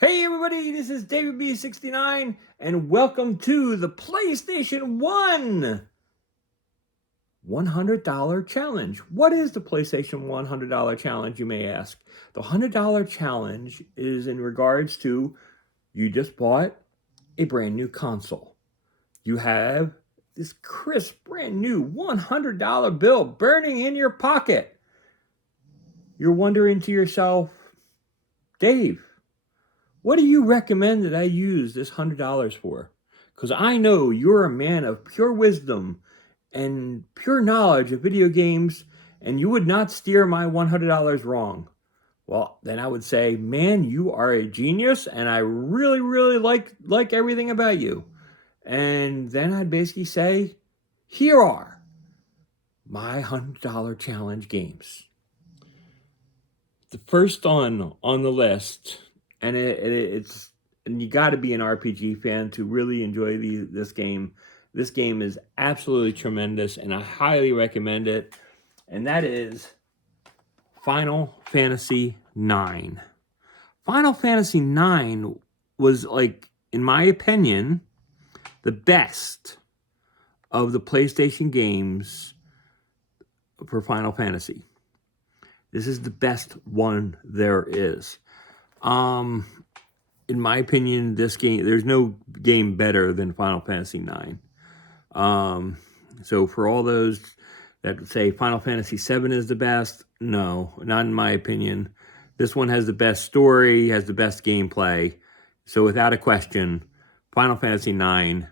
Hey everybody, this is David B69 and welcome to the PlayStation 1 $100 challenge. What is the PlayStation $100 challenge, you may ask? The $100 challenge is in regards to you just bought a brand new console. You have this crisp brand new $100 bill burning in your pocket. You're wondering to yourself, Dave, what do you recommend that I use this $100 for? Because I know you're a man of pure wisdom and pure knowledge of video games, and you would not steer my $100 wrong. Well, then I would say, man, you are a genius, and I really, really like everything about you. And then I'd basically say, here are my $100 challenge games. The first on the list, and it's you got to be an RPG fan to really enjoy this game. This game is absolutely tremendous, and I highly recommend it. And that is Final Fantasy IX. Final Fantasy IX was, like, in my opinion, the best of the PlayStation games for Final Fantasy. This is the best one there is. In my opinion, this game, there's no game better than Final Fantasy IX. So for all those that say Final Fantasy VII is the best, no, not in my opinion. This one has the best story, has the best gameplay. So without a question, Final Fantasy IX,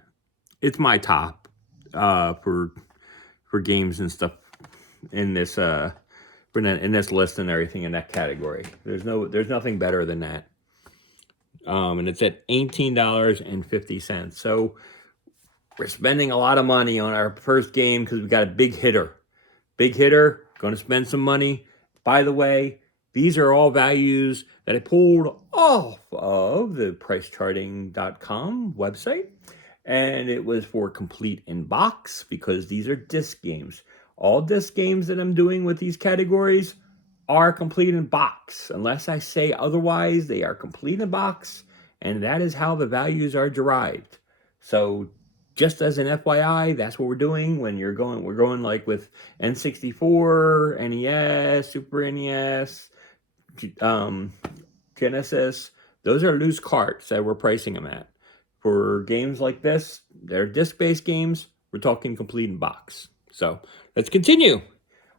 it's my top for games and stuff in this in this list and everything in that category. There's nothing better than that. And it's at $18.50. So we're spending a lot of money on our first game because we got a big hitter. Big hitter, going to spend some money. By the way, these are all values that I pulled off of the pricecharting.com website. And it was for complete in box because these are disc games. All disc games that I'm doing with these categories are complete in box. Unless I say otherwise, they are complete in box, and that is how the values are derived. So just as an FYI, that's what we're doing when we're going like with N64, NES, Super NES, Genesis. Those are loose carts that we're pricing them at. For games like this, they're disc-based games, we're talking complete in box. So let's continue.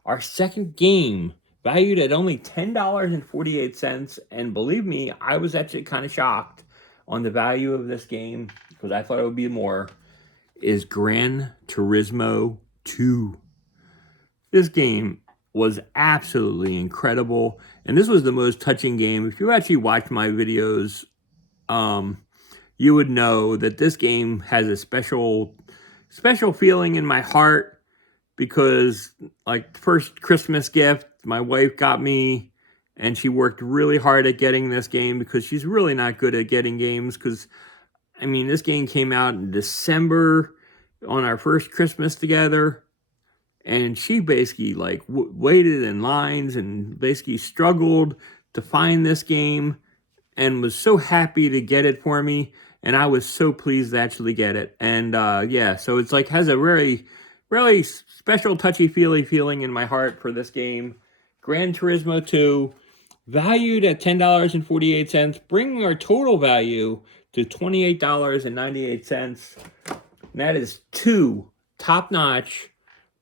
Our second game, valued at only $10.48, and believe me, I was actually kind of shocked on the value of this game because I thought it would be more, is Gran Turismo 2. This game was absolutely incredible, and this was the most touching game. If you actually watch my videos, you would know that this game has a special feeling in my heart because, like, first Christmas gift my wife got me, and she worked really hard at getting this game because she's really not good at getting games because, I mean, this game came out in December on our first Christmas together, and she basically, like, waited in lines and basically struggled to find this game and was so happy to get it for me, and I was so pleased to actually get it. And yeah, so it's like has a really, really special touchy-feely feeling in my heart for this game. Gran Turismo 2, valued at $10.48, bringing our total value to $28.98. And that is two top-notch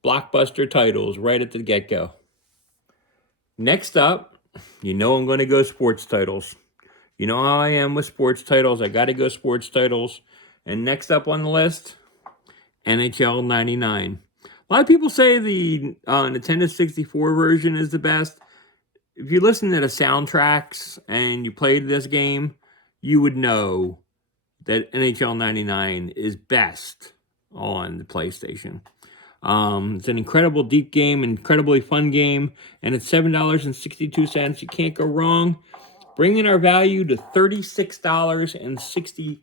blockbuster titles right at the get-go. Next up, you know I'm going to go sports titles. You know how I am with sports titles. I got to go sports titles. And next up on the list, NHL 99. A lot of people say the Nintendo 64 version is the best. If you listen to the soundtracks and you played this game, you would know that NHL 99 is best on the PlayStation. It's an incredible deep game, incredibly fun game, and it's $7.62. You can't go wrong. Bringing our value to $36.60.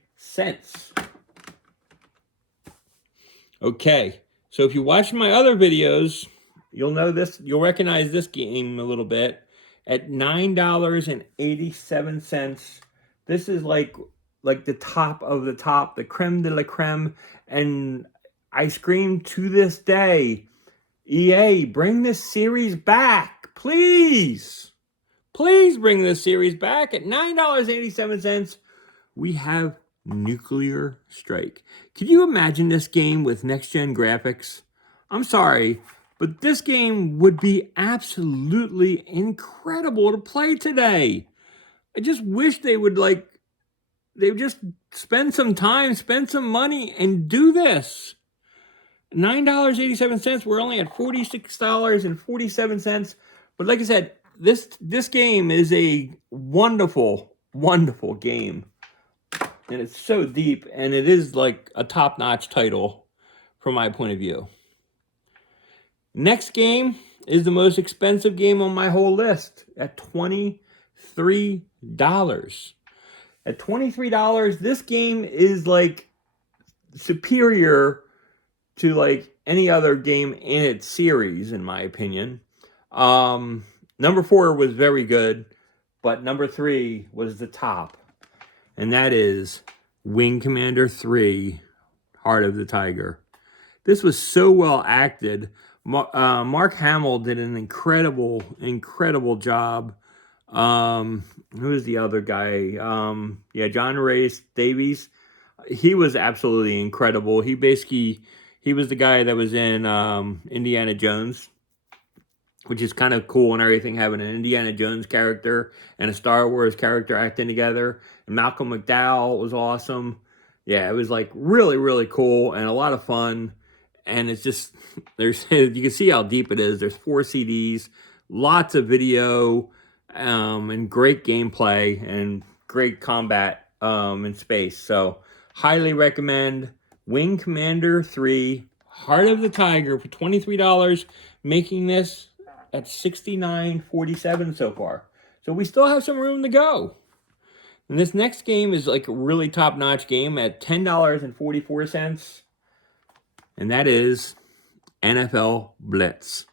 Okay, so if you watch my other videos, you'll know this. You'll recognize this game a little bit. At $9.87, This is like the top of the top, the creme de la creme. And I scream to this day, EA, bring this series back, please. Please bring this series back. At $9.87, we have Nuclear Strike. Could you imagine this game with next-gen graphics? I'm sorry, but this game would be absolutely incredible to play today. I just wish they would just spend some time, spend some money, and do this. $9.87. We're only at $46.47. But like I said, this game is a wonderful, wonderful game. And it's so deep, and it is like a top-notch title from my point of view. Next game is the most expensive game on my whole list at $23. At $23, this game is like superior to like any other game in its series, in my opinion. Number 4 was very good, but number 3 was the top. And that is Wing Commander 3, Heart of the Tiger. This was so well acted. Mark Hamill did an incredible, incredible job. Who's the other guy? John Rhys Davies. He was absolutely incredible. He was the guy that was in Indiana Jones, which is kind of cool and everything, having an Indiana Jones character and a Star Wars character acting together. And Malcolm McDowell was awesome. Yeah, it was like really, really cool and a lot of fun. And it's just, you can see how deep it is. There's 4 CDs, lots of video, and great gameplay and great combat in space. So highly recommend Wing Commander 3, Heart of the Tiger for $23, making this at $69.47 so far. So we still have some room to go. And this next game is like a really top-notch game at $10.44. And that is NFL Blitz.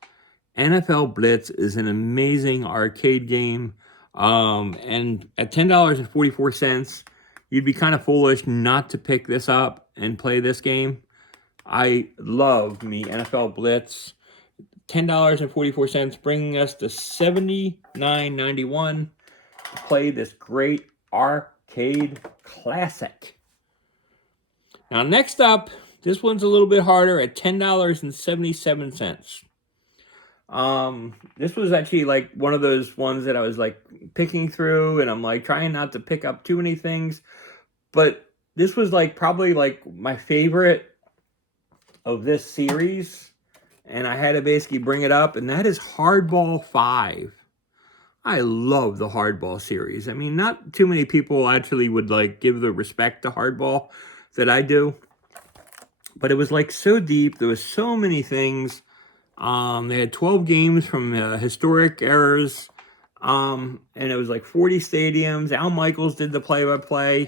NFL Blitz is an amazing arcade game. And at $10.44, you'd be kind of foolish not to pick this up and play this game. I love me NFL Blitz. $10.44, bringing us to $79.91 to play this great arcade classic. Now, next up, this one's a little bit harder at $10.77. This was actually like one of those ones that I was like picking through, and I'm like trying not to pick up too many things, but this was like probably like my favorite of this series, and I had to basically bring it up, and that is Hardball 5. I love the Hardball series. I mean, not too many people actually would like give the respect to Hardball that I do, but it was like so deep. There was so many things. They had 12 games from historic eras, and it was like 40 stadiums. Al Michaels did the play-by-play.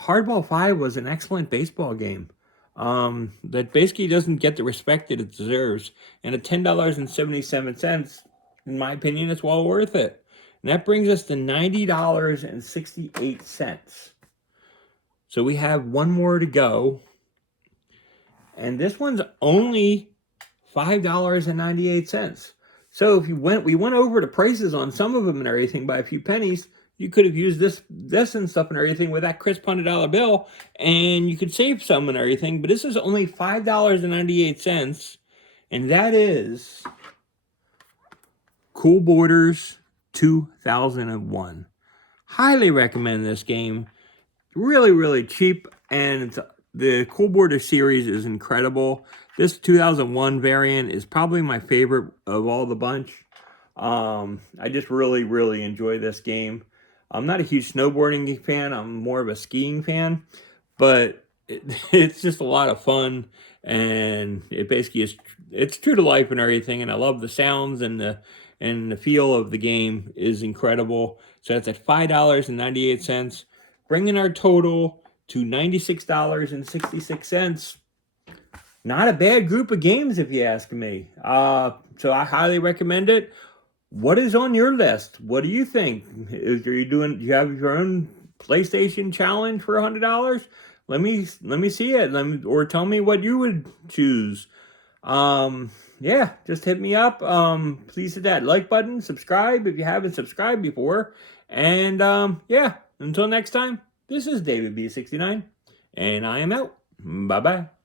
Hardball 5 was an excellent baseball game that basically doesn't get the respect that it deserves. And at $10.77, in my opinion, it's well worth it. And that brings us to $90.68. So we have one more to go. And this one's only $5.98. So if we went over the prices on some of them and everything by a few pennies, you could have used this and stuff and everything with that crisp $100 bill, and you could save some and everything. But this is only $5.98, and that is Cool Borders 2001. Highly recommend this game. Really, really cheap, and the Cool Border series is incredible. This 2001 variant is probably my favorite of all the bunch. I just really, really enjoy this game. I'm not a huge snowboarding fan. I'm more of a skiing fan, but it's just a lot of fun, and it basically it's true to life and everything. And I love the sounds and the feel of the game is incredible. So that's at $5.98, bringing our total to $96.66. Not a bad group of games, if you ask me. So I highly recommend it. What is on your list? What do you think? Do you have your own PlayStation challenge for $100? Let me see it. Or tell me what you would choose. Yeah, just hit me up. Please hit that like button, subscribe if you haven't subscribed before. And yeah, until next time, this is David B69, and I am out. Bye bye.